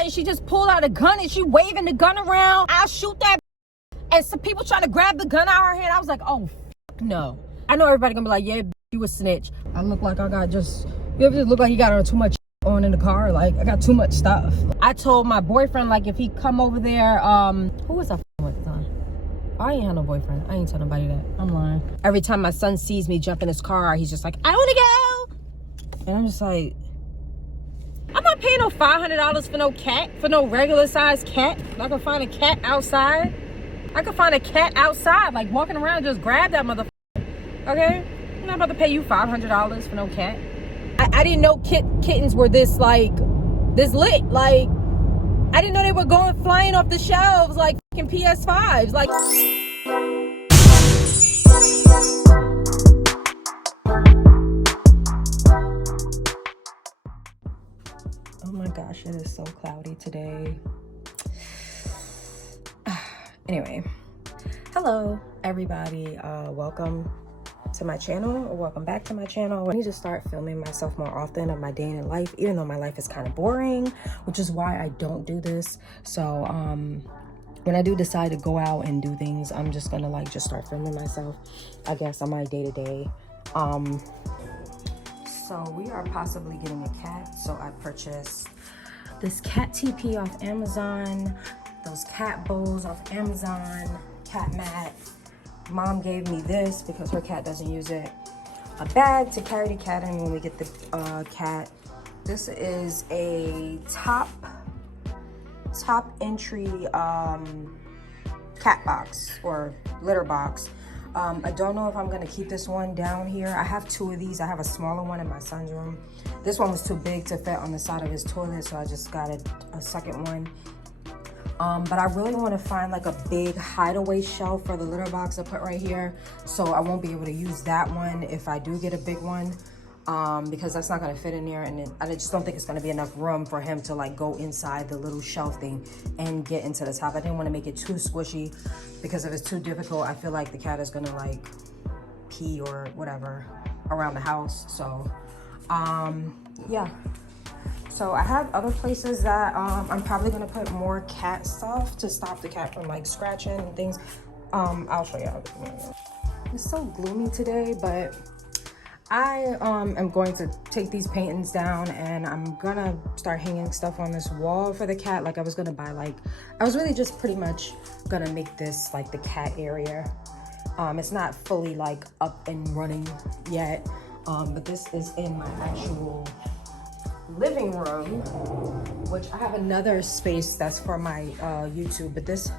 sudden she just pulled out a gun and she waving the gun around. I'll shoot that. And some people trying to grab the gun out of her hand. I was like, oh, no. I know everybody gonna be like, yeah, you a snitch. I look like I got just, you ever just look like you got too much on in the car? Like, I got too much stuff. I told my boyfriend, like, if he come over there, who was I with at the time? I ain't had no boyfriend. I ain't tell nobody that. I'm lying. Every time my son sees me jump in his car, he's just like, I want to go. And I'm just like, I'm not paying no $500 for no cat, for no regular size cat. I can find a cat outside. I could find a cat outside, like walking around and just grab that motherfucker. Okay? I'm not about to pay you $500 for no cat. I didn't know kittens were this, like, this lit. Like, I didn't know they were going flying off the shelves like fucking PS5s. Like, oh my gosh, it is so cloudy today. Anyway, hello everybody. Welcome to my channel, or welcome back to my channel. I need to start filming myself more often of my day in life, even though my life is kind of boring, which is why I don't do this. So when I do decide to go out and do things, I'm just gonna like just start filming myself, I guess, on my day-to-day. So we are possibly getting a cat. So I purchased this cat teepee off Amazon, those cat bowls off Amazon, cat mat. Mom gave me this because her cat doesn't use it. A bag to carry the cat in when we get the cat. This is a top entry cat box or litter box. I don't know if I'm gonna keep this one down here. I have two of these. I have a smaller one in my son's room. This one was too big to fit on the side of his toilet, so I just got a second one. But I really want to find like a big hideaway shelf for the litter box to put right here, so I won't be able to use that one if I do get a big one, because that's not going to fit in there, and I just don't think it's going to be enough room for him to like go inside the little shelf thing and get into the top. I didn't want to make it too squishy, because if it's too difficult, I feel like the cat is going to like pee or whatever around the house. So yeah. So I have other places that I'm probably gonna put more cat stuff to stop the cat from like scratching and things. I'll show you. It's so gloomy today, but I am going to take these paintings down and I'm gonna start hanging stuff on this wall for the cat. Like I was gonna buy I was really just pretty much gonna make this like the cat area. It's not fully like up and running yet, but this is in my actual living room, which I have another space that's for my YouTube, but this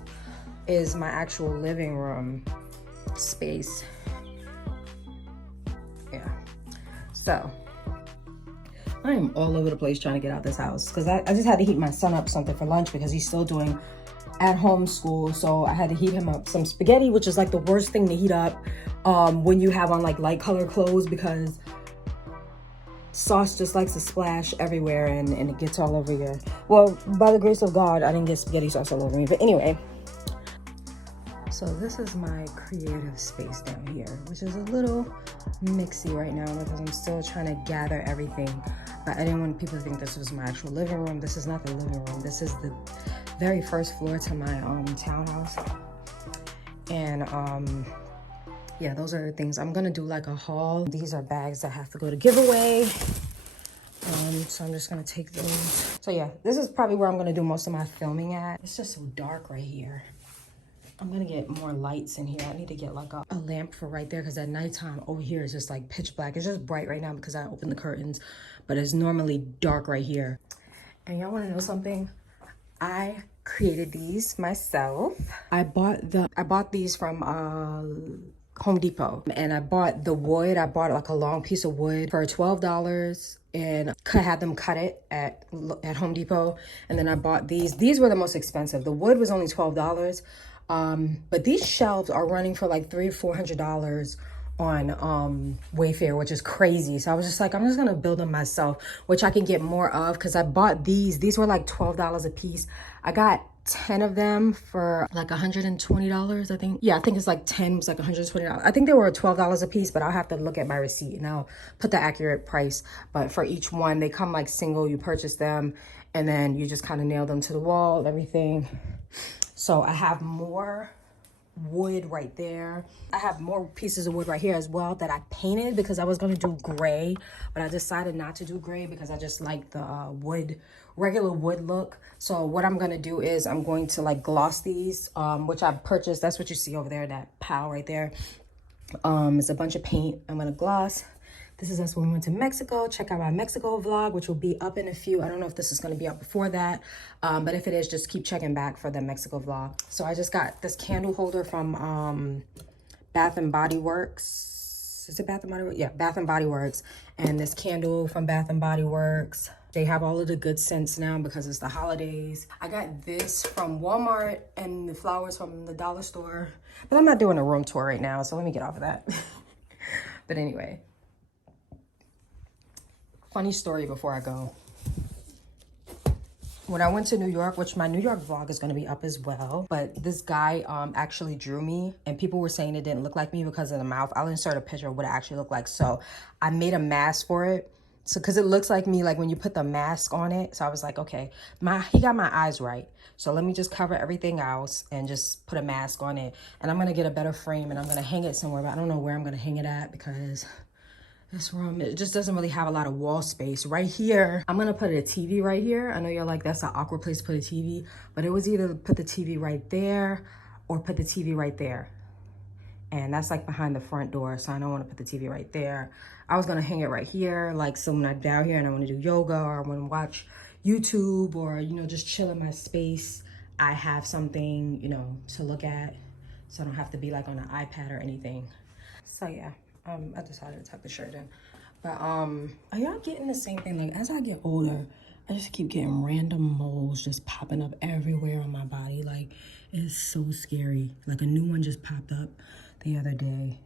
is my actual living room space. Yeah, so I am all over the place trying to get out this house because I just had to heat my son up something for lunch because he's still doing at-home school. So I had to heat him up some spaghetti, which is like the worst thing to heat up when you have on like light color clothes, because sauce just likes to splash everywhere and it gets all over you. Well, by the grace of God, I didn't get spaghetti sauce all over me. But anyway, so this is my creative space down here, which is a little mixy right now because I'm still trying to gather everything. But I didn't want people to think this was my actual living room. This is not the living room. This is the very first floor to my townhouse. And yeah, those are the things. I'm gonna do like a haul. These are bags that have to go to giveaway. So I'm just gonna take those. So yeah, this is probably where I'm gonna do most of my filming at. It's just so dark right here. I'm gonna get more lights in here. I need to get like a lamp for right there, because at nighttime over here is just like pitch black. It's just bright right now because I opened the curtains, but it's normally dark right here. And y'all wanna know something? I created these myself. I bought these from Home Depot, and I bought the wood. I bought like a long piece of wood for $12 and had them cut it at Home Depot. And then I bought these were the most expensive. The wood was only $12, but these shelves are running for like $300-400 on Wayfair, which is crazy. So I was just like, I'm just gonna build them myself, which I can get more of, because I bought these were like $12 a piece. I got 10 of them for like $120, I think. Yeah, I think it's like 10 was like $120. I think they were $12 a piece, but I'll have to look at my receipt and I'll put the accurate price. But for each one, they come like single, you purchase them, and then you just kind of nail them to the wall and everything. So I have more wood right there. I have more pieces of wood right here as well that I painted because I was going to do gray, but I decided not to do gray because I just like the regular wood look. So what I'm going to do is I'm going to like gloss these, which I purchased. That's what you see over there, that pile right there. It's a bunch of paint I'm going to gloss. This is us when we went to Mexico. Check out my Mexico vlog, which will be up in a few. I don't know if this is going to be up before that, but if it is, just keep checking back for the Mexico vlog. So I just got this candle holder from Bath and Body Works. Is it Bath and Body Works? Yeah, Bath and Body Works. And this candle from Bath and Body Works. They have all of the good scents now because it's the holidays. I got this from Walmart and the flowers from the dollar store. But I'm not doing a room tour right now, so let me get off of that. But anyway. Funny story before I go. When I went to New York, which my New York vlog is going to be up as well, but this guy actually drew me, and people were saying it didn't look like me because of the mouth. I'll insert a picture of what it actually looked like. So I made a mask for it. So because it looks like me, like when you put the mask on it. So I was like, okay, he got my eyes right. So let me just cover everything else and just put a mask on it. And I'm going to get a better frame and I'm going to hang it somewhere, but I don't know where I'm going to hang it at because this room, it just doesn't really have a lot of wall space. Right here, I'm gonna put a TV right here. I know you're like, that's an awkward place to put a TV, but it was either put the TV right there or put the TV right there. And that's like behind the front door, so I don't wanna put the TV right there. I was gonna hang it right here, like so when I'm down here and I wanna do yoga or I wanna watch YouTube or, you know, just chill in my space, I have something, you know, to look at. So I don't have to be like on an iPad or anything. So yeah. I decided to tuck the shirt in, but are y'all getting the same thing? Like as I get older, I just keep getting random moles just popping up everywhere on my body. Like it's so scary. Like a new one just popped up the other day.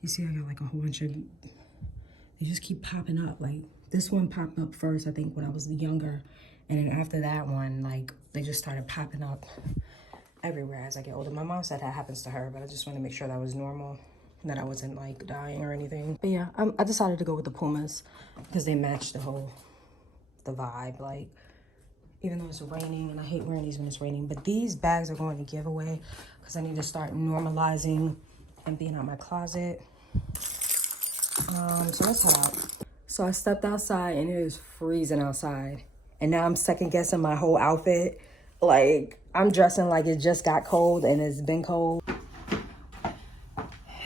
You see, I got like a whole bunch of, they just keep popping up. Like this one popped up first, I think when I was younger, and then after that one, like they just started popping up everywhere as I get older. My mom said that happens to her, but I just want to make sure that was normal, that I wasn't like dying or anything. But yeah, I decided to go with the Pumas because they match the vibe. Like, even though it's raining, and I hate wearing these when it's raining, but these bags are going to giveaway because I need to start normalizing and being out my closet. So let's head out. So I stepped outside and it is freezing outside. And now I'm second guessing my whole outfit. Like, I'm dressing like it just got cold and it's been cold.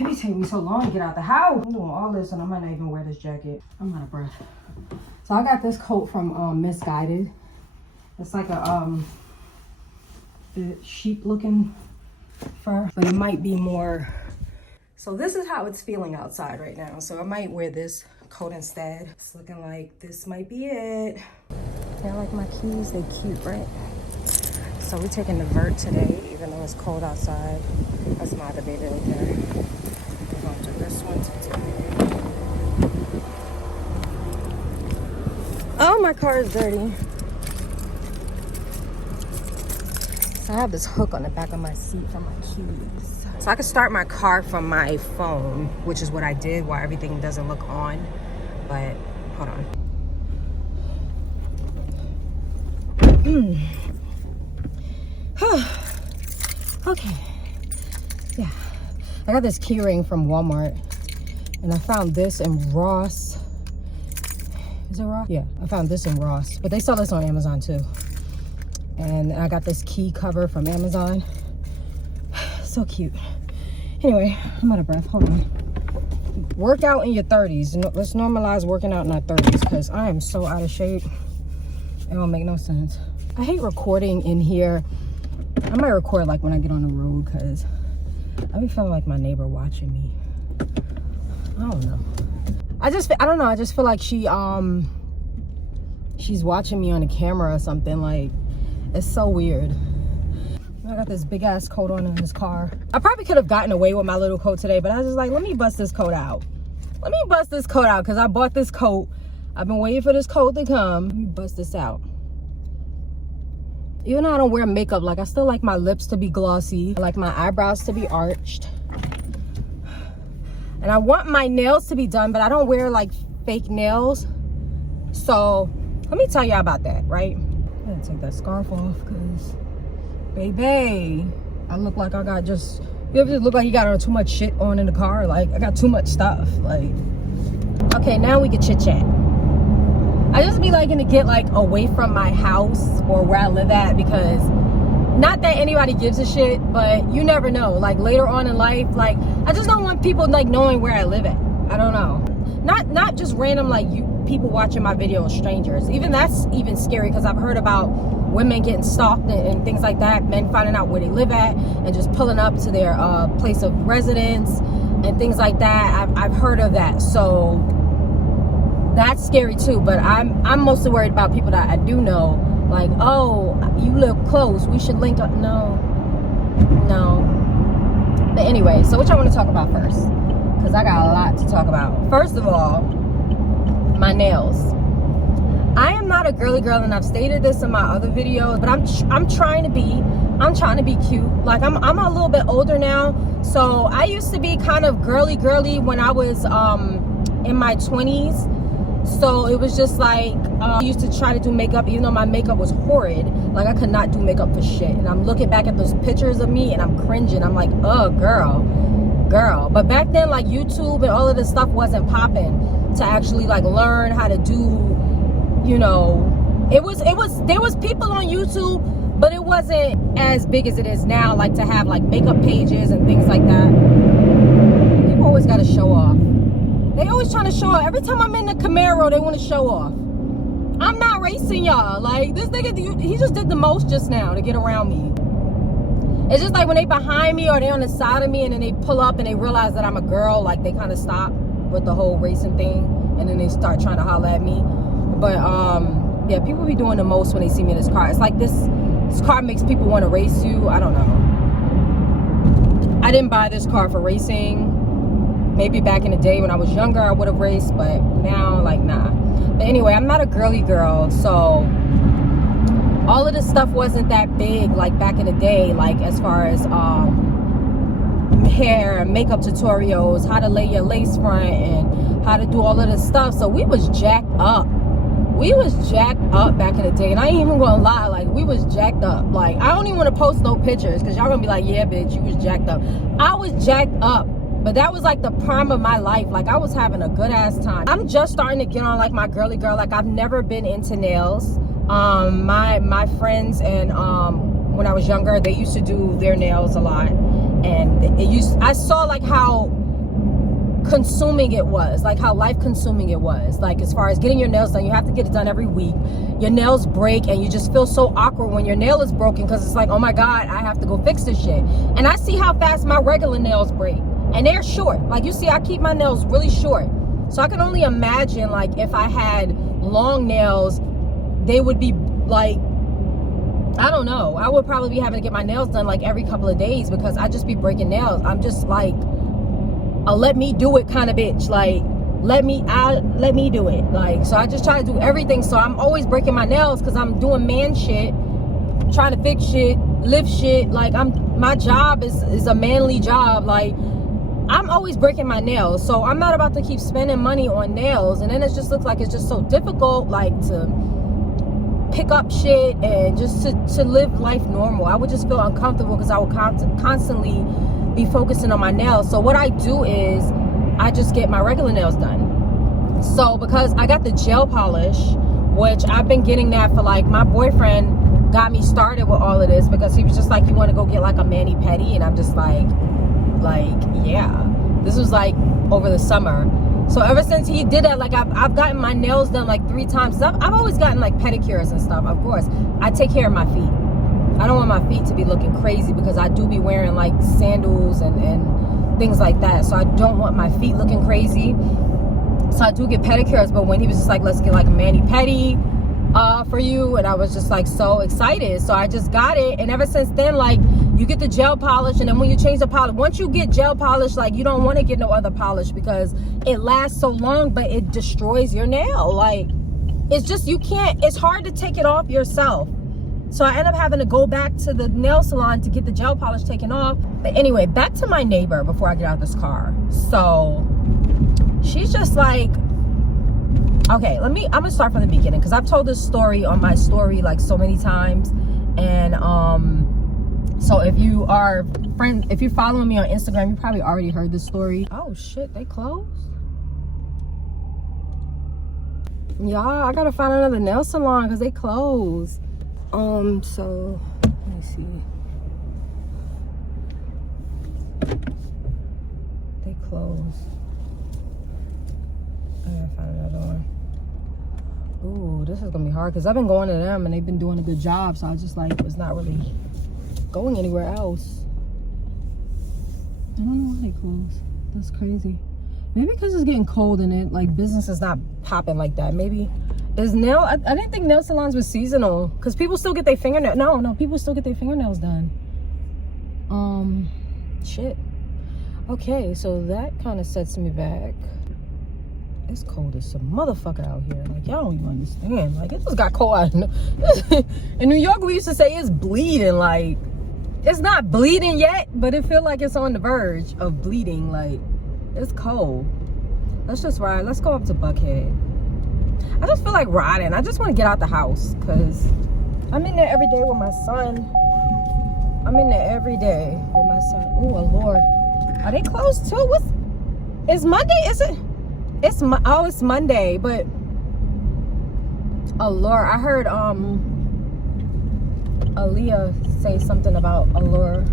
It be taking me so long to get out the house. I'm doing all this and I might not even wear this jacket. I'm out of breath. So I got this coat from Misguided. It's like a sheep looking fur, but it might be more. So this is how it's feeling outside right now. So I might wear this coat instead. It's looking like this might be it. I like my keys, they cute, right? So we're taking the vert today, even though it's cold outside. That's my other baby right there. We're going to this one today. Oh, my car is dirty. So I have this hook on the back of my seat for my keys. So I can start my car from my phone, which is what I did while everything doesn't look on. But hold on. Okay. Yeah. I got this key ring from Walmart. And I found this in Ross. Is it Ross? Yeah, I found this in Ross. But they sell this on Amazon too. And I got this key cover from Amazon. So cute. Anyway, I'm out of breath. Hold on. Work out in your 30s. Let's normalize working out in our 30s because I am so out of shape. It won't make no sense. I hate recording in here. I might record like when I get on the road because I be feeling like my neighbor watching me. I don't know. I don't know. I just feel like she's watching me on the camera or something. Like, it's so weird. I got this big ass coat on in this car. I probably could have gotten away with my little coat today, but I was just like, let me bust this coat out. Let me bust this coat out because I bought this coat. I've been waiting for this coat to come. Let me bust this out. Even though I don't wear makeup, like I still like my lips to be glossy. I like my eyebrows to be arched. And I want my nails to be done, but I don't wear like fake nails. So Let me tell y'all about that, right? I'm gonna take that scarf off because, baby, I look like I got just, you ever look like you got too much shit on in the car? Like, I got too much stuff. Like, okay, now we can chit chat. I just be liking to get like away from my house or where I live at, because not that anybody gives a shit, but you never know. Like later on in life, like I just don't want people like knowing where I live at. I don't know. Not just random like people watching my videos, strangers. Even that's even scary, because I've heard about women getting stalked and things like that, men finding out where they live at and just pulling up to their place of residence and things like that. I've heard of that, so that's scary too. But I'm mostly worried about people that I do know, like, oh, you live close, we should link up. No. But anyway, so what y'all want to talk about first? Because I got a lot to talk about. First of all, my nails. I am not a girly girl, and I've stated this in my other videos, but I'm trying to be cute. Like I'm a little bit older now, so I used to be kind of girly when I was in my 20s. So it was just like I used to try to do makeup, even though my makeup was horrid. Like I could not do makeup for shit, and I'm looking back at those pictures of me and I'm cringing. I'm like, oh girl. But back then, like YouTube and all of this stuff wasn't popping to actually like learn how to do, you know, there was people on YouTube, but it wasn't as big as it is now, like to have like makeup pages and things like that. People always got to show off. They always trying to show off. Every time I'm in the Camaro, they want to show off. I'm not racing, y'all. Like this nigga, he just did the most just now to get around me. It's just like when they behind me or they on the side of me and then they pull up and they realize that I'm a girl, like they kind of stop with the whole racing thing and then they start trying to holler at me. But yeah, people be doing the most when they see me in this car. It's like this car makes people want to race you. I don't know. I didn't buy this car for racing. Maybe back in the day when I was younger I would have raced, but now like nah. But anyway, I'm not a girly girl, so all of this stuff wasn't that big like back in the day, like as far as hair and makeup tutorials, how to lay your lace front and how to do all of this stuff. So we was jacked up. Back in the day, and I ain't even gonna lie, like we was jacked up. Like I don't even want to post no pictures because y'all gonna be like, yeah bitch, you was jacked up. I was jacked up, but that was like the prime of my life. Like I was having a good ass time. I'm just starting to get on like my girly girl. Like I've never been into nails. My friends and when I was younger, they used to do their nails a lot, and I saw like how consuming it was, like how life consuming it was. Like as far as getting your nails done, you have to get it done every week. Your nails break and you just feel so awkward when your nail is broken, because it's like, oh my god, I have to go fix this shit. And I see how fast my regular nails break, and they're short. Like you see, I keep my nails really short, so I can only imagine like if I had long nails, they would be like, I don't know, I would probably be having to get my nails done like every couple of days, because I just be breaking nails. I'm just like a let me do it kind of bitch. Like let me do it. Like, so I just try to do everything. So I'm always breaking my nails because I'm doing man shit, trying to fix shit, lift shit. Like my job is a manly job. Like I'm always breaking my nails, so I'm not about to keep spending money on nails, and then it just looks like it's just so difficult, like to pick up shit and just to live life normal. I would just feel uncomfortable because I would constantly be focusing on my nails. So what I do is I just get my regular nails done. So because I got the gel polish, which I've been getting that for like, my boyfriend got me started with all of this because he was just like, you want to go get like a mani-pedi? And I'm just like yeah. This was like over the summer. So ever since he did that, like I've gotten my nails done like 3 times. I've always gotten like pedicures and stuff. Of course, I take care of my feet. I don't want my feet to be looking crazy because I do be wearing like sandals and things like that. So I don't want my feet looking crazy. So I do get pedicures. But when he was just like, let's get like a mani-pedi for you, and I was just like so excited. So I just got it, and ever since then, like, you get the gel polish, and then when you change the polish, once you get gel polish, like you don't want to get no other polish because it lasts so long, but it destroys your nail. Like it's just, you can't, it's hard to take it off yourself. So I end up having to go back to the nail salon to get the gel polish taken off. But anyway, back to my neighbor before I get out of this car. So she's just like, Okay, I'm gonna start from the beginning because I've told this story on my story like so many times. And so if you're following me on Instagram, you probably already heard this story. Oh shit, they closed? Y'all, I gotta find another nail salon because they closed. So let me see. They closed. I gotta find another one. Ooh, this is gonna be hard because I've been going to them and they've been doing a good job, so I just like was not really going anywhere else. I don't know why they closed. That's crazy. Maybe because it's getting cold and it like business is not popping like that. Maybe is nail. I didn't think nail salons were seasonal because people still get their fingernails. No, people still get their fingernails done. Shit. Okay, so that kind of sets me back. It's cold as some motherfucker out here. Like, y'all don't even understand. Like, it just got cold out. In New York, we used to say it's bleeding. Like, it's not bleeding yet, but it feel like it's on the verge of bleeding. Like, it's cold. Let's just ride. Let's go up to Buckhead. I just feel like riding. I just want to get out the house because I'm in there every day with my son. I'm in there every day with my son. Oh, Lord. Are they closed too? It's Monday, is it? It's Monday, but Allure. I heard Aaliyah say something about Allure.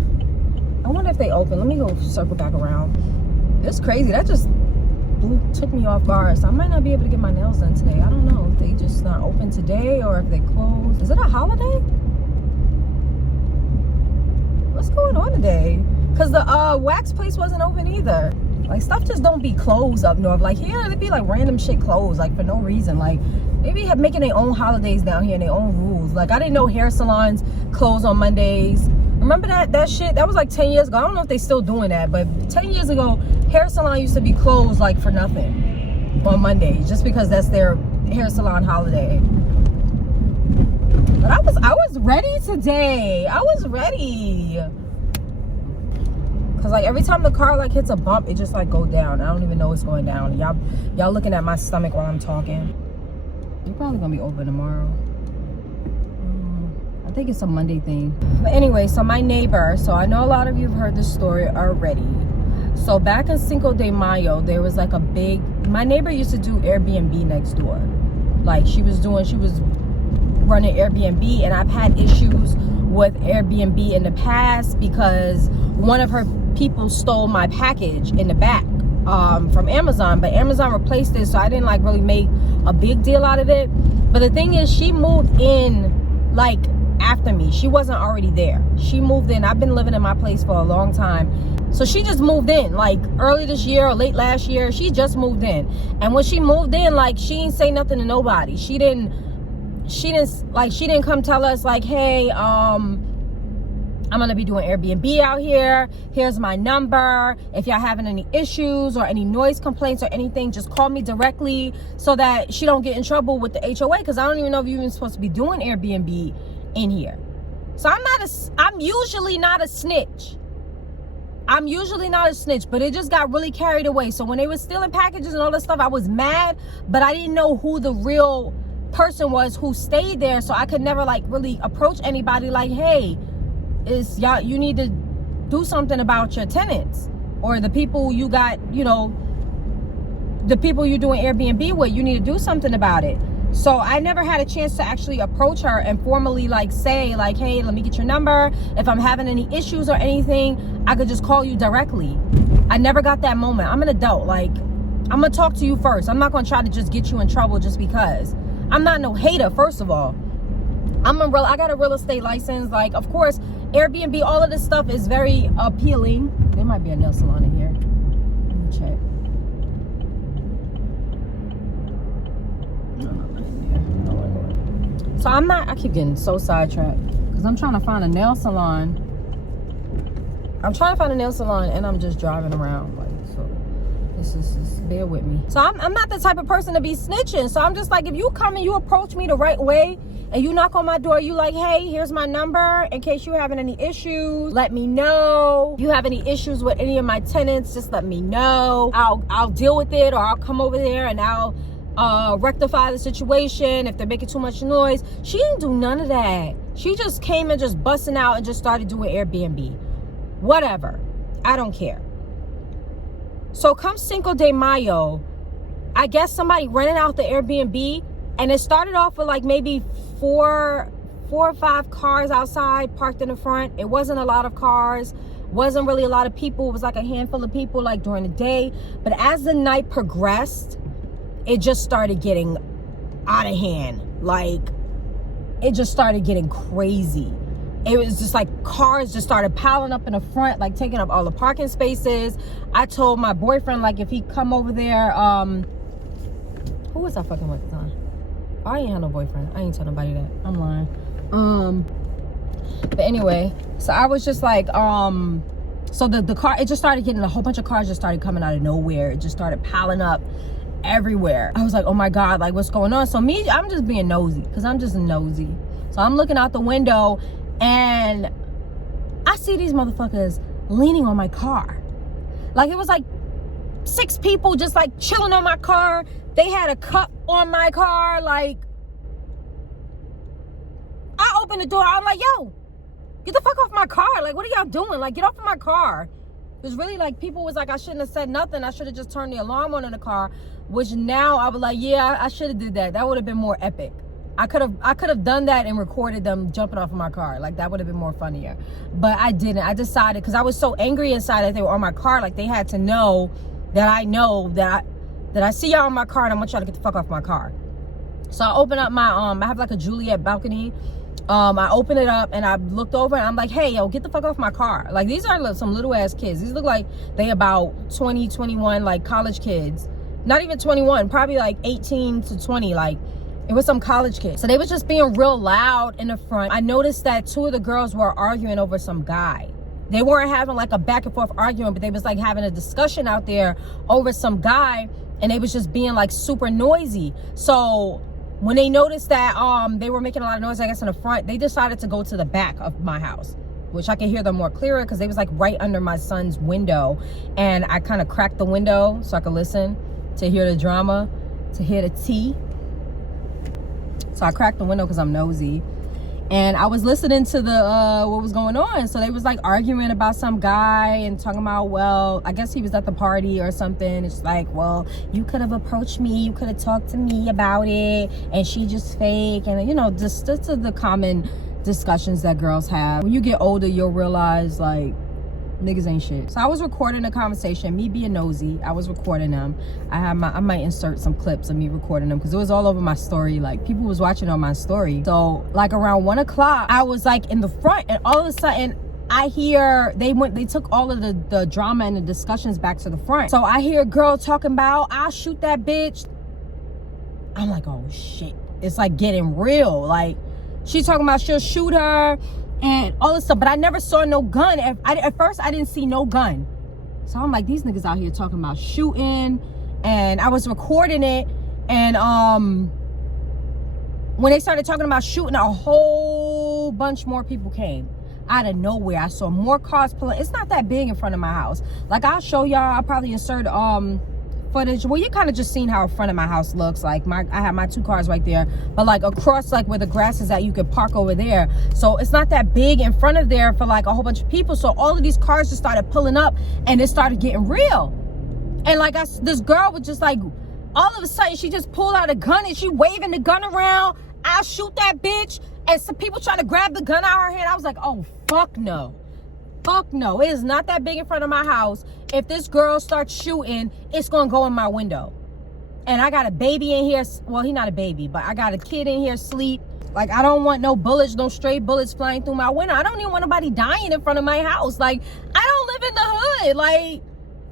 I wonder if they open. Let me go circle back around. It's crazy. That just took me off guard. So I might not be able to get my nails done today. I don't know if they just not open today or if they closed. Is it a holiday? What's going on today? Because the wax place wasn't open either. Like, stuff just don't be closed up north. Like, here, it'd be, like, random shit closed, like, for no reason. Like, they be making their own holidays down here and their own rules. Like, I didn't know hair salons close on Mondays. Remember that shit? That was, like, 10 years ago. I don't know if they still doing that, but 10 years ago, hair salon used to be closed, like, for nothing on Mondays, just because that's their hair salon holiday. But I was ready today. I was ready. Cause like every time the car like hits a bump, it just like go down. I don't even know it's going down. Y'all looking at my stomach while I'm talking. You're probably gonna be open tomorrow. I think it's a Monday thing. But anyway, so my neighbor. So I know a lot of you have heard this story already. So back in Cinco de Mayo, there was like my neighbor used to do Airbnb next door. Like she was running Airbnb, and I've had issues with Airbnb in the past because one of her people stole my package in the back from Amazon, but Amazon replaced it, so I didn't like really make a big deal out of it. But the thing is, she moved in like after me. She wasn't already there. She moved in. I've been living in my place for a long time, so she just moved in like early this year or late last year. She just moved in, and when she moved in, like she didn't say nothing to nobody. She didn't come tell us like, hey, I'm gonna be doing Airbnb out here. Here's my number. If y'all having any issues or any noise complaints or anything, just call me directly so that she don't get in trouble with the HOA, because I don't even know if you're even supposed to be doing Airbnb in here. So I'm usually not a snitch. But it just got really carried away. So when they were stealing packages and all this stuff, I was mad, but I didn't know who the real person was who stayed there, so I could never like really approach anybody like, hey, you need to do something about your tenants or the people you got, the people you're doing Airbnb with. You need to do something about it. So I never had a chance to actually approach her and formally like say like, hey, let me get your number. If I'm having any issues or anything, I could just call you directly. I never got that moment. I'm an adult. Like, I'm gonna talk to you first. I'm not gonna try to just get you in trouble just because. I'm not no hater, first of all. I got a real estate license. Like, of course, Airbnb, all of this stuff is very appealing. There might be a nail salon in here. Let me check. No, not in there. So I keep getting so sidetracked because I'm trying to find a nail salon. And I'm just driving around. Like, so just bear with me. So I'm not the type of person to be snitching. So I'm just like, if you come and you approach me the right way and you knock on my door, you like, hey, here's my number. In case you're having any issues, let me know. If you have any issues with any of my tenants, just let me know. I'll deal with it, or I'll come over there and I'll rectify the situation if they're making too much noise. She didn't do none of that. She just came and just busting out and just started doing Airbnb. Whatever. I don't care. So come Cinco de Mayo, I guess somebody rented out the Airbnb, and it started off with like maybe four or five cars outside parked in the front. It wasn't a lot of cars, wasn't really a lot of people. It was like a handful of people like during the day. But as the night progressed, it just started getting out of hand. Like, it just started getting crazy. It was just like cars just started piling up in the front, like taking up all the parking spaces. I told my boyfriend, like, if he come over there, who was I fucking with at the time? I ain't had no boyfriend. I ain't tell nobody that. I'm lying. But anyway, so I was just like, so the car, it just started getting, a whole bunch of cars just started coming out of nowhere. It just started piling up everywhere. I was like, oh my God, like, what's going on? So me, I'm just being nosy, because I'm just nosy. So I'm looking out the window, and I see these motherfuckers leaning on my car. Like, it was like 6 people just like chilling on my car. They had a cup on my car. Like, I opened the door. I'm like, yo, get the fuck off my car. Like, what are y'all doing? Like, get off of my car. It was really like, people was like, I shouldn't have said nothing. I should have just turned the alarm on in the car, which now I was like, yeah, I should have did that. That would have been more epic. I could have done that and recorded them jumping off of my car. Like, that would have been more funnier. But I didn't. I decided, because I was so angry inside that they were on my car. Like, they had to know that I know that I see y'all on my car, and I'm gonna try to get the fuck off my car. So I opened up my I have like a Juliet balcony. I opened it up, and I looked over, and I'm like, hey, yo, get the fuck off my car. Like, these are some little ass kids. These look like they about 20, 21, like college kids. Not even 21, probably like 18 to 20, like, it was some college kids. So they was just being real loud in the front. I noticed that 2 of the girls were arguing over some guy. They weren't having like a back and forth argument, but they was like having a discussion out there over some guy, and they was just being like super noisy. So when they noticed that they were making a lot of noise, I guess, in the front, they decided to go to the back of my house, which I could hear them more clearer, because they was like right under my son's window. And I kind of cracked the window so I could listen to hear the drama, to hear the tea. So I cracked the window because I'm nosy, and I was listening to the what was going on. So they was like arguing about some guy and talking about, well, I guess he was at the party or something. It's like, well, you could have approached me, you could have talked to me about it, and she just fake. And, you know, just the common discussions that girls have. When you get older, you'll realize, like, niggas ain't shit. So I was recording the conversation, me being nosy. I was recording them. I might insert some clips of me recording them, because it was all over my story. Like, people was watching on my story. So like around 1 o'clock, I was like in the front, and all of a sudden I hear they took all of the drama and the discussions back to the front. So I hear a girl talking about, I'll shoot that bitch. I'm like, oh shit, it's like getting real. Like, she's talking about she'll shoot her and all this stuff, but I never saw no gun. At first I didn't see no gun. So I'm like, these niggas out here talking about shooting, and I was recording it. And when they started talking about shooting, a whole bunch more people came out of nowhere. I saw more cars pulling. It's not that big in front of my house. Like, I'll show y'all, I'll probably insert footage. Well, you kind of just seen how in front of my house looks. Like, I have my 2 cars right there, but like across, like where the grass is at, you could park over there. So it's not that big in front of there for like a whole bunch of people. So all of these cars just started pulling up, and it started getting real. And like, this girl was just like, all of a sudden she just pulled out a gun, and she waving the gun around. I'll shoot that bitch. And some people trying to grab the gun out of her hand. I was like, oh fuck no. Fuck no. It is not that big in front of my house. If this girl starts shooting, it's gonna go in my window. And I got a baby in here. Well, he's not a baby, but I got a kid in here asleep. Like, I don't want no bullets, no stray bullets flying through my window. I don't even want nobody dying in front of my house. Like, I don't live in the hood. Like,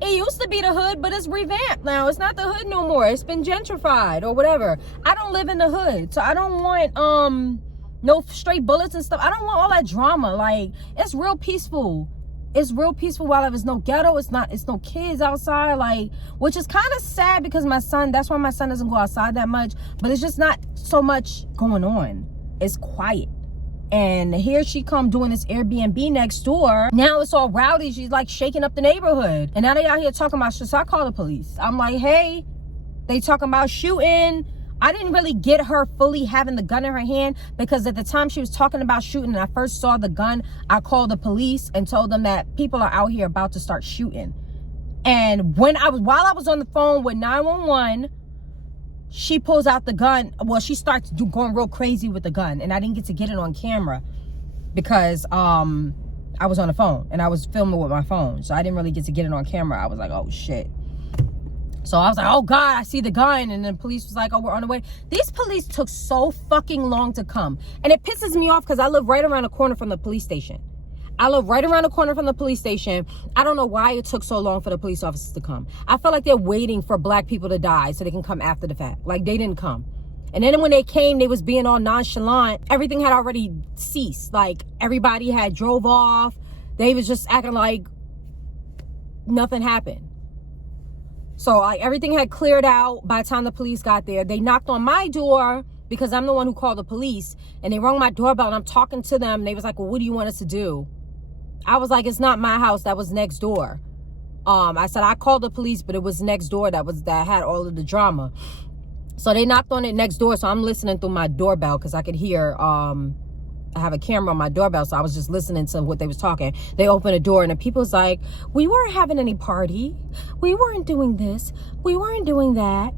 it used to be the hood, but it's revamped now. It's not the hood no more. It's been gentrified or whatever. I don't live in the hood, so I don't want no straight bullets and stuff. I don't want all that drama. Like, it's real peaceful. It's real peaceful while there's no ghetto. It's no kids outside. Like, which is kind of sad, because my son, that's why my son doesn't go outside that much. But it's just not so much going on. It's quiet. And here she come doing this Airbnb next door. Now it's all rowdy. She's like shaking up the neighborhood. And now they out here talking about shit. So I call the police. I'm like, hey, They talking about shooting. I didn't really get her fully having the gun in her hand, because at the time she was talking about shooting and I first saw the gun, I called the police and told them that people are out here about to start shooting. And while I was on the phone with 911, she pulls out the gun. Well, she starts going real crazy with the gun, and I didn't get to get it on camera because I was on the phone and I was filming with my phone, so I didn't really get to get it on camera. I was like, oh shit. So I was like, oh God, I see the gun. And then the police was like, oh, we're on the way. These police took so fucking long to come. And it pisses me off because I live right around the corner from the police station. I don't know why it took so long for the police officers to come. I feel like they're waiting for black people to die so they can come after the fact. Like, they didn't come. And then when they came, they was being all nonchalant. Everything had already ceased. Like, everybody had drove off. They was just acting like nothing happened. So like everything had cleared out by the time the police got there. They knocked on my door because I'm the one who called the police, and they rung my doorbell and I'm talking to them. And they was like, well, what do you want us to do? I was like, it's not my house. That was next door. I said, I called the police, but it was next door that had all of the drama. So they knocked on it next door. So I'm listening through my doorbell because I could hear, I have a camera on my doorbell, so I was just listening to what they was talking. They opened the door and the people's like, we weren't having any party. We weren't doing this. We weren't doing that.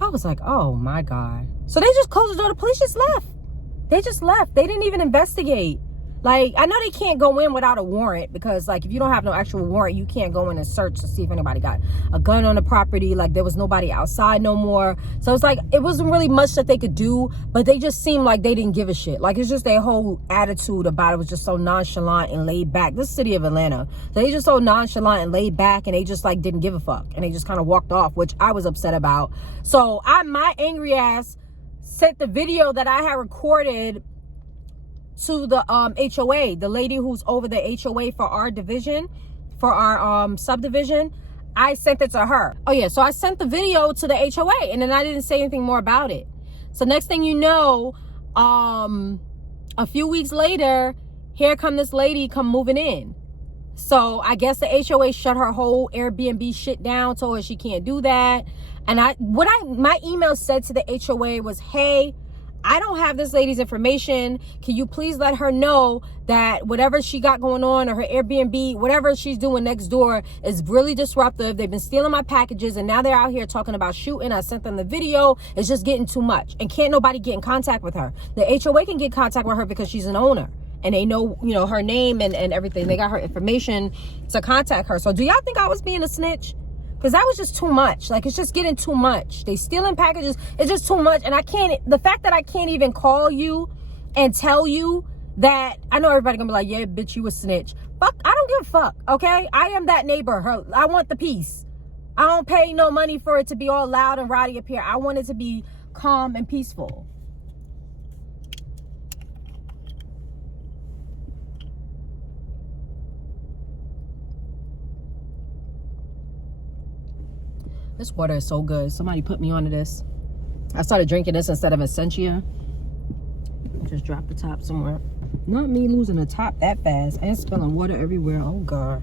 I was like, oh my God. So they just closed the door. The police just left. They just left. They didn't even investigate. Like, I know they can't go in without a warrant, because like if you don't have no actual warrant, you can't go in and search to see if anybody got a gun on the property. Like, there was nobody outside no more. So it's like, it wasn't really much that they could do, but they just seemed like they didn't give a shit. Like, it's just their whole attitude about it was just so nonchalant and laid back. This is the city of Atlanta. So they just so nonchalant and laid back, and they just like didn't give a fuck. And they just kind of walked off, which I was upset about. So my angry ass sent the video that I had recorded to the HOA, the lady who's over the HOA for our division, for our subdivision. I sent it to her. Oh yeah, so I sent the video to the HOA, and then I didn't say anything more about it. So next thing you know, a few weeks later, here come this lady come moving in. So I guess the HOA shut her whole Airbnb shit down, told her she can't do that. And my email said to the HOA was, hey, I don't have this lady's information. Can you please let her know that whatever she got going on, or her Airbnb, whatever she's doing next door, is really disruptive. They've been stealing my packages, and now they're out here talking about shooting. I sent them the video. It's just getting too much, and can't nobody get in contact with her. The HOA can get in contact with her because she's an owner, and they know, her name and everything. They got her information to contact her. So do y'all think I was being a snitch? Because that was just too much. Like, it's just getting too much. They stealing packages. It's just too much. And the fact that I can't even call you and tell you that, I know everybody gonna be like, yeah, bitch, you a snitch. Fuck, I don't give a fuck, okay? I am that neighbor. I want the peace. I don't pay no money for it to be all loud and rowdy up here. I want it to be calm and peaceful. This water is so good. Somebody put me onto this. I started drinking this instead of Essentia. Just dropped the top somewhere. Not me losing the top that fast and spilling water everywhere. Oh God.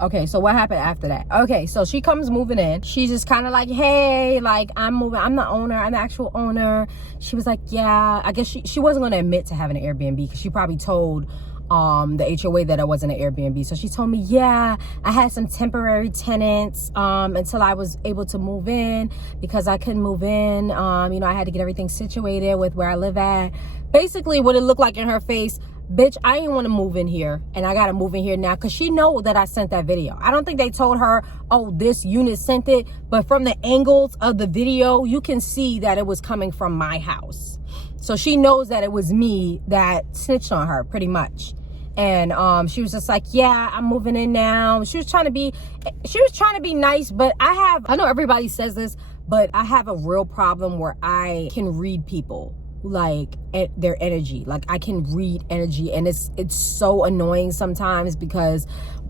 Okay, so what happened after that? Okay, so she comes moving in. She's just kind of like, hey, like, I'm moving. I'm the owner. I'm the actual owner. She was like, yeah. I guess she wasn't going to admit to having an Airbnb, because she probably told the HOA that I wasn't an Airbnb. So she told me, yeah, I had some temporary tenants until I was able to move in, because I couldn't move in. I had to get everything situated with where I live at. Basically what it looked like in her face, bitch, I didn't want to move in here, and I got to move in here now, because she know that I sent that video. I don't think they told her, oh, this unit sent it, but from the angles of the video, you can see that it was coming from my house. So she knows that it was me that snitched on her, pretty much. And she was just like, yeah, I'm moving in now. She was trying to be nice, but I know everybody says this, but I have a real problem where I can read people, like their energy. Like, I can read energy, and it's so annoying sometimes, because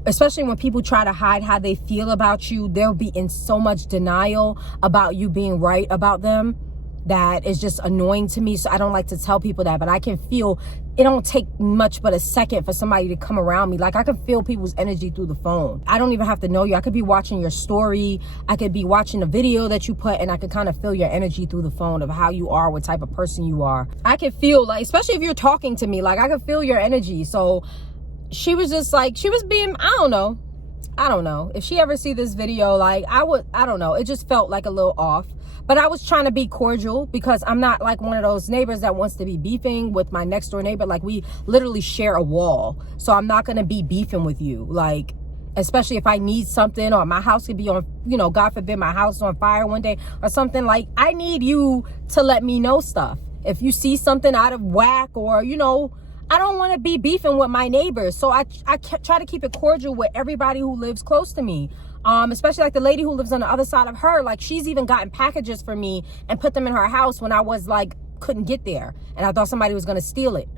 especially when people try to hide how they feel about you, they'll be in so much denial about you being right about them. that is just annoying to me. So I don't like to tell people that, but I can feel it. Don't take much but a second for somebody to come around me. Like, I can feel people's energy through the phone. I don't even have to know you. I could be watching your story. I could be watching a video that you put, and I could kind of feel your energy through the phone of how you are, what type of person you are. I can feel, like, especially if you're talking to me, like, I can feel your energy. So she was just like, she was being, I don't know if she ever see this video, like, I don't know, it just felt like a little off. But I was trying to be cordial because I'm not like one of those neighbors that wants to be beefing with my next door neighbor. Like, we literally share a wall, so I'm not going to be beefing with you, like, especially if I need something, or my house could be on, you know, God forbid my house is on fire one day or something. Like, I need you to let me know stuff if you see something out of whack, or, you know, I don't want to be beefing with my neighbors. So I try to keep it cordial with everybody who lives close to me. Especially like the lady who lives on the other side of her. Like, she's even gotten packages for me and put them in her house when I was like, couldn't get there. And I thought somebody was going to steal it.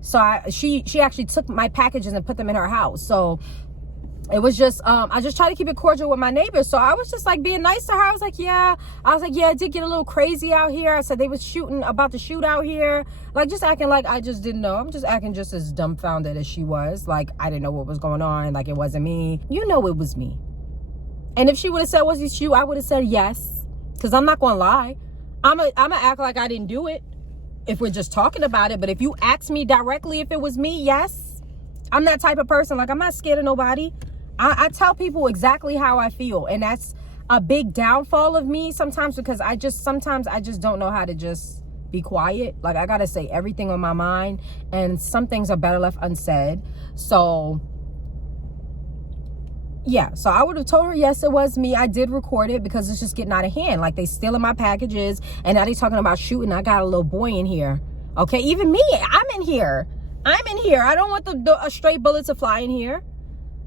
So she actually took my packages and put them in her house. So it was just, I just try to keep it cordial with my neighbors. So I was just like being nice to her. I was like, yeah, it did get a little crazy out here. I said they was about to shoot out here. Like, just acting like I just didn't know. I'm just acting just as dumbfounded as she was. Like, I didn't know what was going on. Like, it wasn't me. You know, it was me. And if she would have said, was it you? I would have said yes. Because I'm not going to lie. I'm going to act like I didn't do it if we're just talking about it. But if you ask me directly if it was me, yes. I'm that type of person. Like, I'm not scared of nobody. I tell people exactly how I feel. And that's a big downfall of me sometimes, because sometimes I just don't know how to just be quiet. Like, I got to say everything on my mind. And some things are better left unsaid. So yeah, so I would have told her, yes, it was me. I did record it because it's just getting out of hand. Like, they stealing my packages, and now they talking about shooting. I got a little boy in here. Okay, even me, I'm in here. I don't want a stray bullet to fly in here.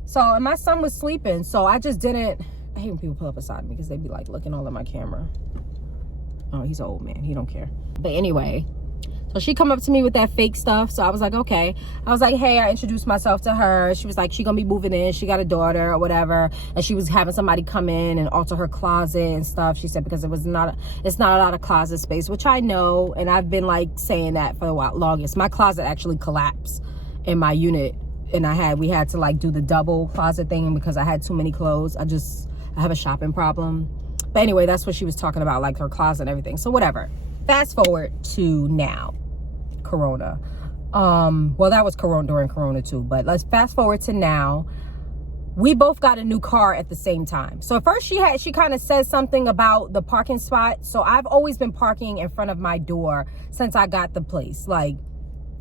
So, and my son was sleeping, so I just didn't. I hate when people pull up beside me because they be like looking all at my camera. Oh, he's an old man. He don't care. But anyway, so she come up to me with that fake stuff. So I was like, okay. I was like, hey, I introduced myself to her. She was like, she gonna be moving in. She got a daughter or whatever. And she was having somebody come in and alter her closet and stuff. She said, because it's not a lot of closet space, which I know. And I've been like saying that for the longest. My closet actually collapsed in my unit. And we had to like do the double closet thing because I had too many clothes. I have a shopping problem. But anyway, that's what she was talking about, like her closet and everything. So whatever. Fast forward to now, Corona. Well, that was Corona during Corona too, but let's fast forward to now. We both got a new car at the same time. So at first she kind of said something about the parking spot. So I've always been parking in front of my door since I got the place. Like,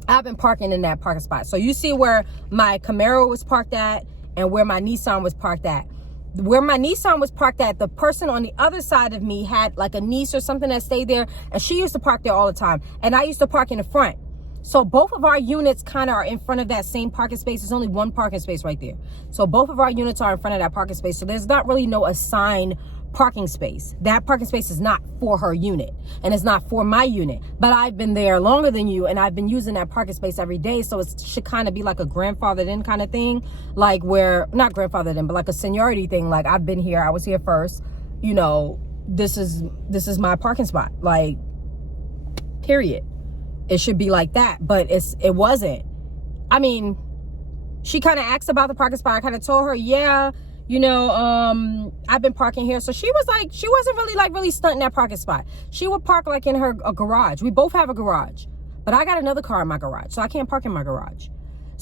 I've been parking in that parking spot. So you see where my Camaro was parked at and where my Nissan was parked at. Where my Nissan was parked at, the person on the other side of me had like a niece or something that stayed there, and she used to park there all the time, and I used to park in the front. So both of our units kind of are in front of that same parking space. There's only one parking space right there. So both of our units are in front of that parking space. So there's not really no assigned parking space. That parking space is not for her unit, and it's not for my unit. But I've been there longer than you, and I've been using that parking space every day. So it should kind of be like a grandfathered in kind of thing, like where, not grandfathered in, but like a seniority thing. Like, I've been here, I was here first, you know, this is my parking spot, like, period. It should be like that, but it wasn't. I mean, she kind of asked about the parking spot. I kind of told her, yeah, you know, I've been parking here. So she was like, she wasn't really stunting that parking spot. She would park like in a garage. We both have a garage, but I got another car in my garage, so I can't park in my garage.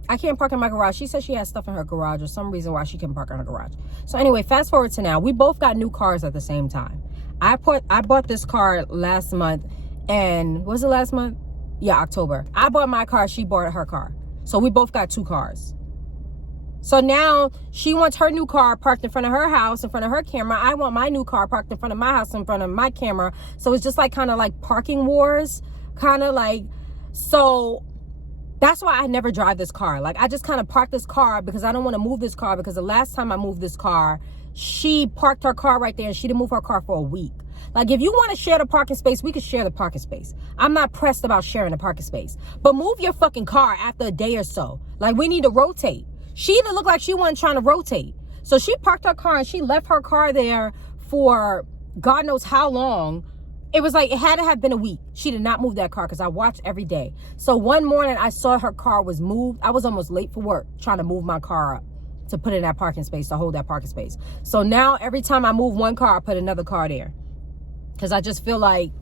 I can't park in my garage. She said she has stuff in her garage or some reason why she can park in her garage. So anyway, fast forward to now. We both got new cars at the same time. I bought this car last month, and was it last month? Yeah, October. I bought my car, she bought her car. So we both got two cars. So now she wants her new car parked in front of her house, in front of her camera. I want my new car parked in front of my house, in front of my camera. So it's just like kind of like parking wars, kind of like. So that's why I never drive this car. Like, I just kind of park this car because I don't want to move this car, because the last time I moved this car, she parked her car right there and she didn't move her car for a week. Like, if you want to share the parking space, we could share the parking space. I'm not pressed about sharing the parking space. But move your fucking car after a day or so. Like, we need to rotate. She even looked like she wasn't trying to rotate. So she parked her car and she left her car there for God knows how long. it was like, it had to have been a week. She did not move that car because I watched every day. So one morning I saw her car was moved. I was almost late for work trying to move my car up to put in that parking space, to hold that parking space. So now every time I move one car, I put another car there. Because I just feel like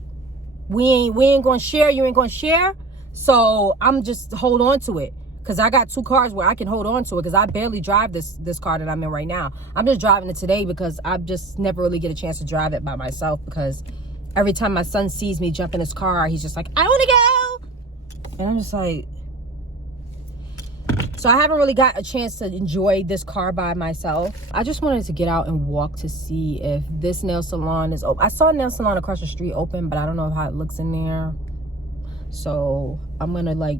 we ain't going to share. You ain't going to share. So I'm just hold on to it. Because I got 2 cars where I can hold on to it. Because I barely drive this car that I'm in right now. I'm just driving it today because I just never really get a chance to drive it by myself. Because every time my son sees me jump in his car, he's just like, I want to go. And I'm just like, so I haven't really got a chance to enjoy this car by myself. I just wanted to get out and walk to see if this nail salon is open. I saw a nail salon across the street open, but I don't know how it looks in there. So I'm gonna like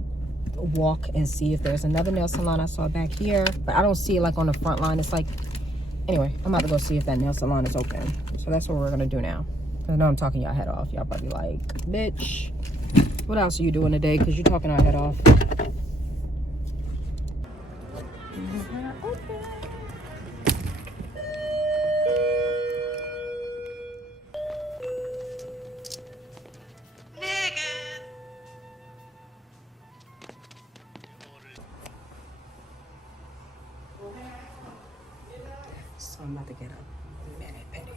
walk and see if there's another nail salon I saw back here, but I don't see it like on the front line. It's like, anyway, I'm about to go see if that nail salon is open. So that's what we're gonna do now. I know I'm talking y'all head off. Y'all probably like, bitch, what else are you doing today? Because you're talking our head off. So I'm about to get a minute, Betty.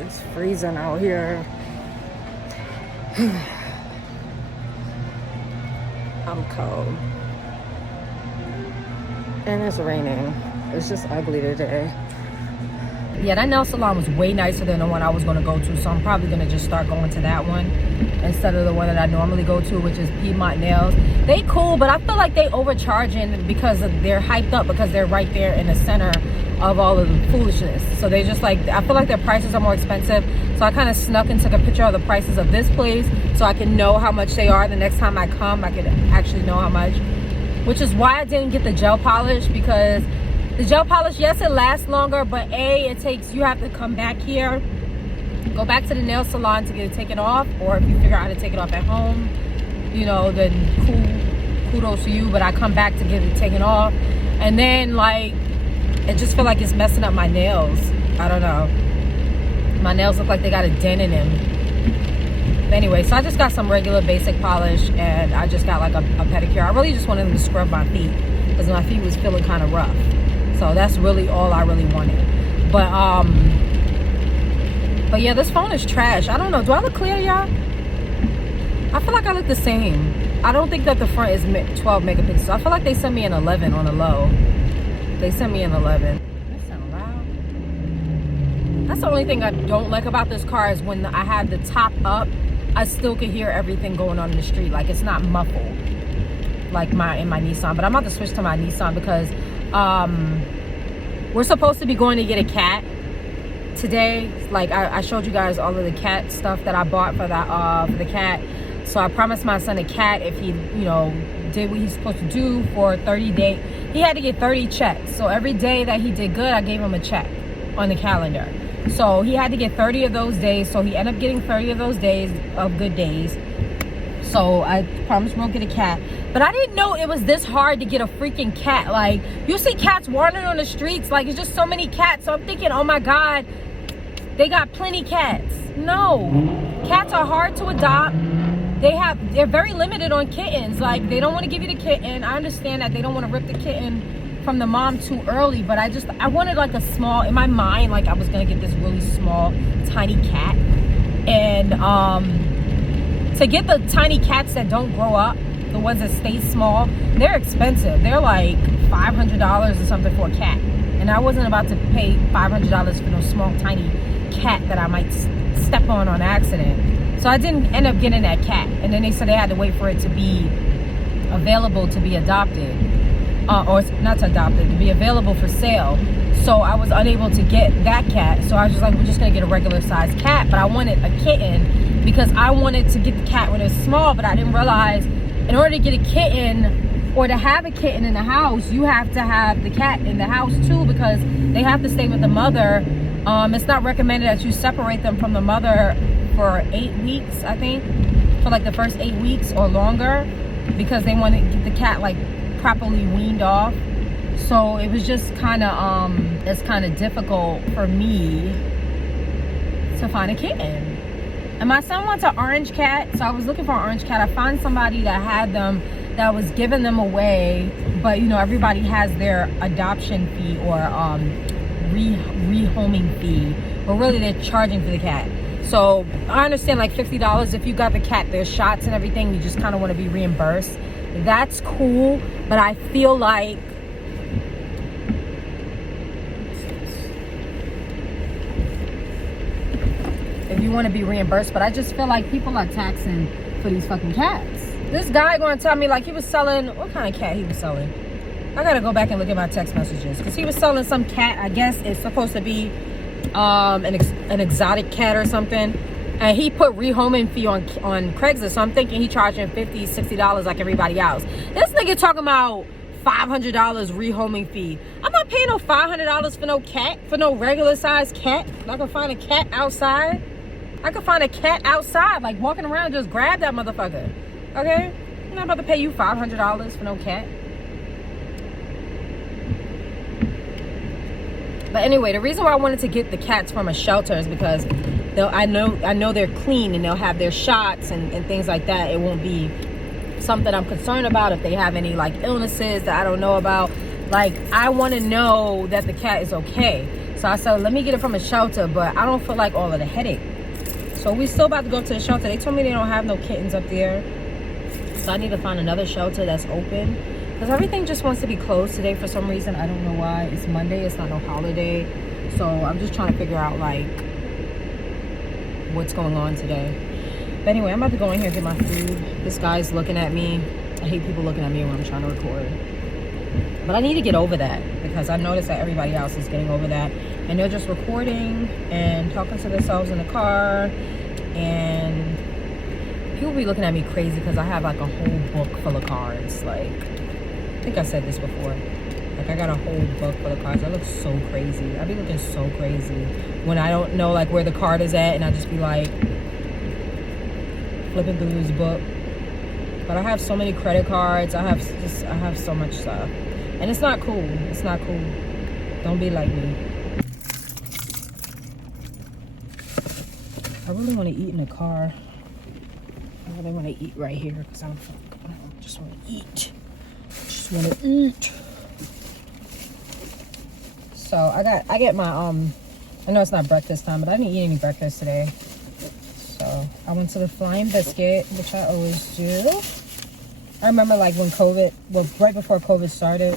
It's freezing out here. I'm cold. And it's raining. It's just ugly today. Yeah, that nail salon was way nicer than the one I was going to go to, so I'm probably going to just start going to that one instead of the one that I normally go to, which is Piedmont Nails. They cool, but I feel like they overcharging because they're hyped up because they're right there in the center of all of the foolishness. So they just like, I feel like their prices are more expensive. So I kind of snuck and took a picture of the prices of this place so I can know how much they are. The next time I come, I can actually know how much, which is why I didn't get the gel polish, because the gel polish, yes, it lasts longer, but it takes, you have to come back here, go back to the nail salon to get it taken off, or if you figure out how to take it off at home, you know, then cool, kudos to you, but I come back to get it taken off, and then like, I just feel like it's messing up my nails. I don't know. My nails look like they got a dent in them. But anyway, so I just got some regular basic polish, and I just got like a pedicure. I really just wanted them to scrub my feet because my feet was feeling kind of rough. So that's really all I really wanted. But yeah, this phone is trash. I don't know. Do I look clear, y'all? I feel like I look the same. I don't think that the front is 12 megapixels. I feel like they sent me an 11 on the low. They sent me an 11. That sound loud. That's the only thing I don't like about this car is when I had the top up, I still could hear everything going on in the street. Like, it's not muffled like in my Nissan. But I'm about to switch to my Nissan because we're supposed to be going to get a cat today. Like I showed you guys all of the cat stuff that I bought for the cat. So I promised my son a cat if he, you know, did what he's supposed to do for 30 days. He had to get 30 checks. So every day that he did good, I gave him a check on the calendar. So he had to get 30 of those days. So he ended up getting 30 of those days of good days. So I promised we'll get a cat. But I didn't know it was this hard to get a freaking cat. Like, you see cats wandering on the streets. Like, it's just so many cats. So I'm thinking, oh my God, they got plenty cats. No. Cats are hard to adopt. They're very limited on kittens. Like, they don't want to give you the kitten. I understand that they don't want to rip the kitten from the mom too early, but I wanted like a small, in my mind, like I was gonna get this really small, tiny cat. And to get the tiny cats that don't grow up, the ones that stay small, they're expensive. They're like $500 or something for a cat. And I wasn't about to pay $500 for no small, tiny cat that I might step on accident. So I didn't end up getting that cat. And then they said they had to wait for it to be available to be adopted. Or not to adopt it, to be available for sale. So I was unable to get that cat. So I was just like, we're just gonna get a regular sized cat. But I wanted a kitten because I wanted to get the cat when it was small, but I didn't realize in order to get a kitten, or to have a kitten in the house, you have to have the cat in the house too, because they have to stay with the mother. It's not recommended that you separate them from the mother for 8 weeks, I think, for like the first 8 weeks or longer, because they want to get the cat like properly weaned off. So it was just kind of it's kind of difficult for me to find a kitten. And my son wants an orange cat, so I was looking for an orange cat. I found somebody that had them, that was giving them away, but you know, everybody has their adoption fee or rehoming fee, but really they're charging for the cat. So I understand like $50 if you got the cat, there's shots and everything, you just kind of want to be reimbursed. That's cool, but I feel like if you want to be reimbursed, but I just feel like people are taxing for these fucking cats. This guy gonna tell me like he was selling, what kind of cat he was selling? I gotta go back and look at my text messages, because he was selling some cat, I guess it's supposed to be an exotic cat or something, and he put rehoming fee on Craigslist, so I'm thinking he charging $50, $60 like everybody else. This nigga talking about $500 rehoming fee. I'm not paying no $500 for no cat, for no regular size cat. I can find a cat outside. I could find a cat outside, like walking around, just grab that motherfucker. Okay? I'm not about to pay you $500 for no cat. But anyway, the reason why I wanted to get the cats from a shelter is because I know they're clean and they'll have their shots and things like that. It won't be something I'm concerned about if they have any like illnesses that I don't know about. Like, I want to know that the cat is okay. So I said, let me get it from a shelter, but I don't feel like all of the headache. So we still about to go to the shelter. They told me they don't have no kittens up there. So I need to find another shelter that's open, because everything just wants to be closed today for some reason. I don't know why. It's Monday. It's not no holiday. So I'm just trying to figure out like what's going on today. But anyway, I'm about to go in here and get my food. This guy's looking at me. I hate people looking at me when I'm trying to record. But I need to get over that, because I noticed that everybody else is getting over that. And they're just recording and talking to themselves in the car. And people be looking at me crazy because I have like a whole book full of cards. Like, I think I said this before. Like, I got a whole book full of cards. I look so crazy. I be looking so crazy when I don't know like where the card is at, and I just be like flipping through this book. But I have so many credit cards. I have so much stuff, and it's not cool. It's not cool. Don't be like me. I really want to eat in the car. I really want to eat right here, because I just want to eat. Just want to eat. So I get my I know it's not breakfast time, but I didn't eat any breakfast today. So I went to the Flying Biscuit, which I always do. I remember like when COVID, well, right before COVID started,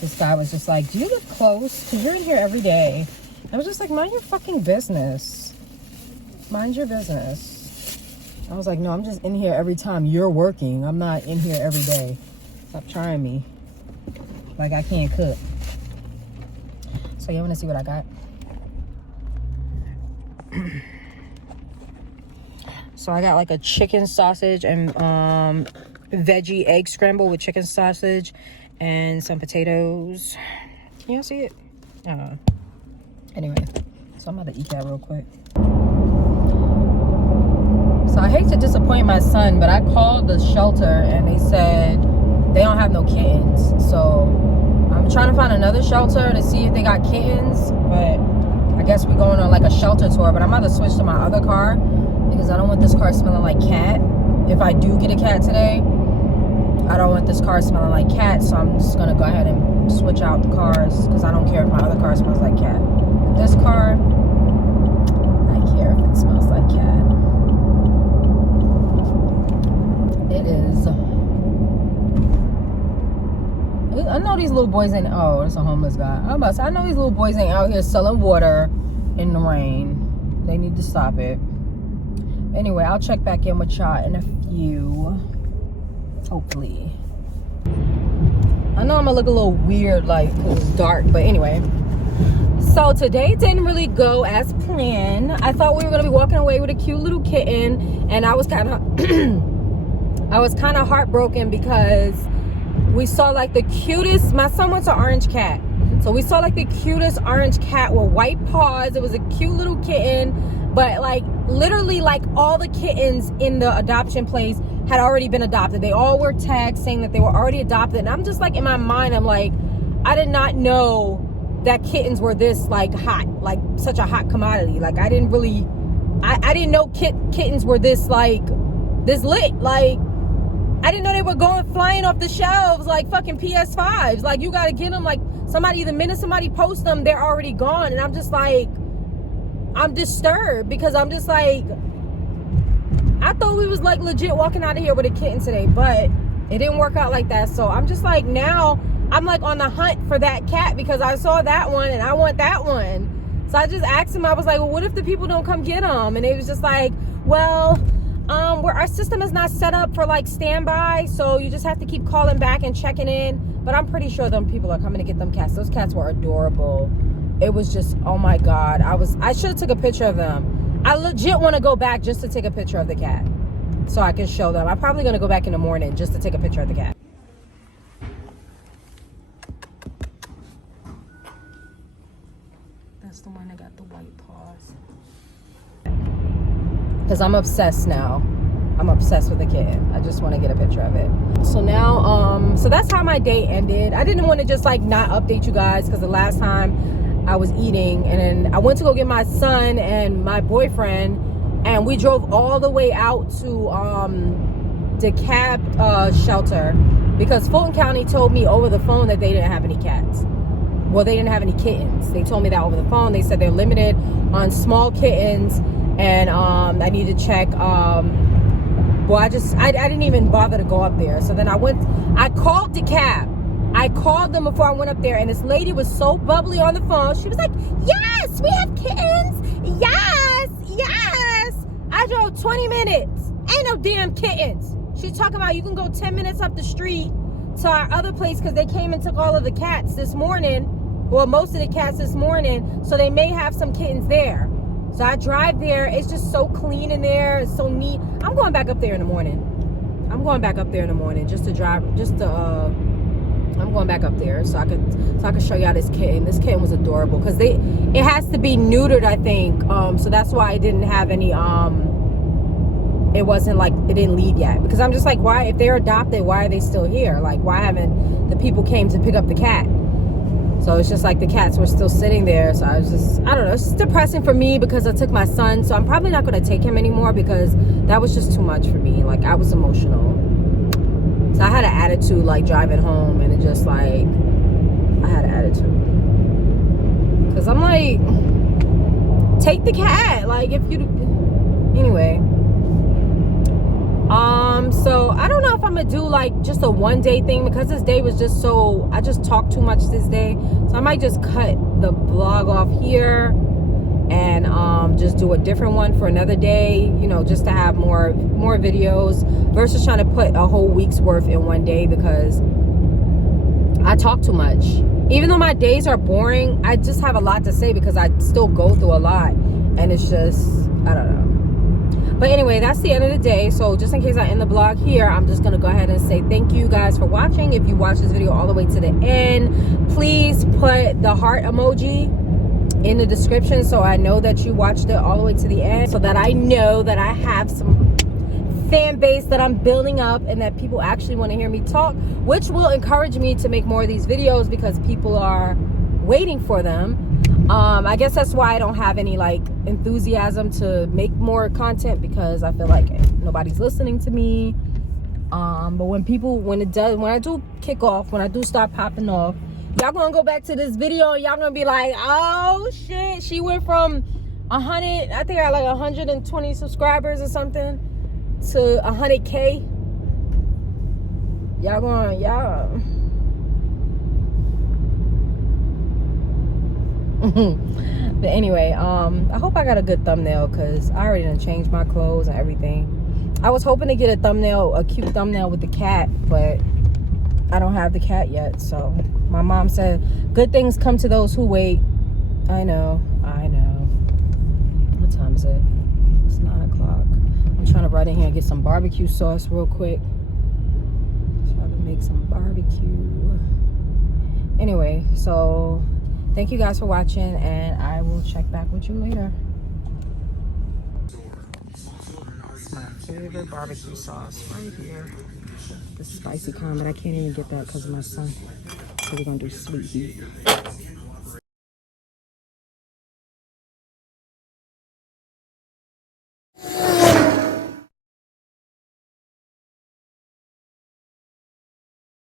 this guy was just like, do you live close? Because you're in here every day. I was just like, mind your fucking business. Mind your business. I was like, no, I'm just in here every time you're working. I'm not in here every day. Stop trying me. Like I can't cook. So you want to see what I got? So I got like a chicken sausage and veggie egg scramble with chicken sausage and some potatoes. Can y'all see it? Anyway, so I'm about to eat that real quick. So I hate to disappoint my son, but I called the shelter and they said they don't have no kittens. So I'm trying to find another shelter to see if they got kittens, but I guess we're going on like a shelter tour. But I'm about to switch to my other car because I don't want this car smelling like cat. If I do get a cat today, I don't want this car smelling like cat, so I'm just gonna go ahead and switch out the cars, because I don't care if my other car smells like cat. But this car, I care if it smells like cat. It is. I know these little boys ain't, oh, it's a homeless guy. I'm about to say, I know these little boys ain't out here selling water in the rain. They need to stop it. Anyway, I'll check back in with y'all in a few. Hopefully. I know I'm gonna look a little weird, like, because it's dark, but anyway. So today didn't really go as planned. I thought we were gonna be walking away with a cute little kitten, and I was kind of I was kind of heartbroken because we saw like the cutest, my son wants an orange cat. So we saw like the cutest orange cat with white paws. It was a cute little kitten, but like literally like all the kittens in the adoption place had already been adopted. They all were tagged saying that they were already adopted. And I'm just like, in my mind, I'm like, I did not know that kittens were this like hot, like such a hot commodity. Like I didn't really, I didn't know kittens were this like, this lit. Like I didn't know they were going flying off the shelves like fucking PS5s. Like you gotta get them, like somebody, the minute somebody posts them, they're already gone. And I'm just like, I'm disturbed because I'm just like, I thought we was like legit walking out of here with a kitten today, but it didn't work out like that. So I'm just like, now I'm like on the hunt for that cat because I saw that one and I want that one. So I just asked him, I was like, well, what if the people don't come get them? And it was just like, well, where our system is not set up for like standby, so you just have to keep calling back and checking in. But I'm pretty sure them people are coming to get them cats. Those cats were adorable. It was just, oh my God. I should have took a picture of them. I legit want to go back just to take a picture of the cat so I can show them. I'm probably going to go back in the morning just to take a picture of the cat. That's the one that got the white paws. Because I'm obsessed now. I'm obsessed with the kitten. I just want to get a picture of it. So now, so that's how my day ended. I didn't want to just like not update you guys because the last time I was eating and then I went to go get my son and my boyfriend and we drove all the way out to the cab shelter because Fulton County told me over the phone that they didn't have any cats. Well, they didn't have any kittens. They told me that over the phone. They said they're limited on small kittens and I need to check. Well, I didn't even bother to go up there. So then I called the cab. I called them before I went up there, and this lady was so bubbly on the phone. She was like, yes, we have kittens. Yes. I drove 20 minutes. Ain't no damn kittens. She's talking about you can go 10 minutes up the street to our other place because they came and took all of the cats this morning. Well, most of the cats this morning. So they may have some kittens there. So I drive there. It's just so clean in there. It's so neat. I'm going back up there in the morning. Just to drive, I'm going back up there so I can show y'all this kitten. This kitten was adorable because it has to be neutered, I think. So that's why it didn't have any it wasn't like it didn't leave yet. Because I'm just like, why, if they're adopted, why are they still here? Like, why haven't the people came to pick up the cat? So it's just like the cats were still sitting there. So I don't know, it's depressing for me because I took my son. So I'm probably not going to take him anymore because that was just too much for me. Like I was emotional. So I had an attitude like driving home, and it just like, I had an attitude. Because I'm like, take the cat. Like if you, anyway. So I don't know if I'm going to do like just a one-day thing because this day was just so, I just talked too much this day. So I might just cut the vlog off here and just do a different one for another day, you know, just to have more videos versus trying to put a whole week's worth in one day because I talk too much. Even though my days are boring, I just have a lot to say because I still go through a lot, and it's just, I don't know. But anyway, that's the end of the day. So just in case I end the vlog here, I'm just going to go ahead and say thank you guys for watching. If you watched this video all the way to the end, please put the heart emoji in the description so I know that you watched it all the way to the end, so that I know that I have some fan base that I'm building up and that people actually want to hear me talk, which will encourage me to make more of these videos because people are waiting for them. I guess that's why I don't have any like enthusiasm to make more content because I feel like nobody's listening to me. But when I do kick off, when I do start popping off, y'all gonna go back to this video and y'all gonna be like, oh shit, she went from 100, I think I had like 120 subscribers or something, to 100K. Y'all but anyway, I hope I got a good thumbnail because I already done changed my clothes and everything. I was hoping to get a cute thumbnail with the cat, but I don't have the cat yet. So my mom said good things come to those who wait. I know. What time is it? It's 9 o'clock. I'm trying to run in here and get some barbecue sauce real quick so I can make some barbecue. Anyway, so thank you guys for watching, and I will check back with you later. It's my favorite barbecue sauce right here. The spicy kind, but I can't even get that because of my son. So we're gonna do sweet heat.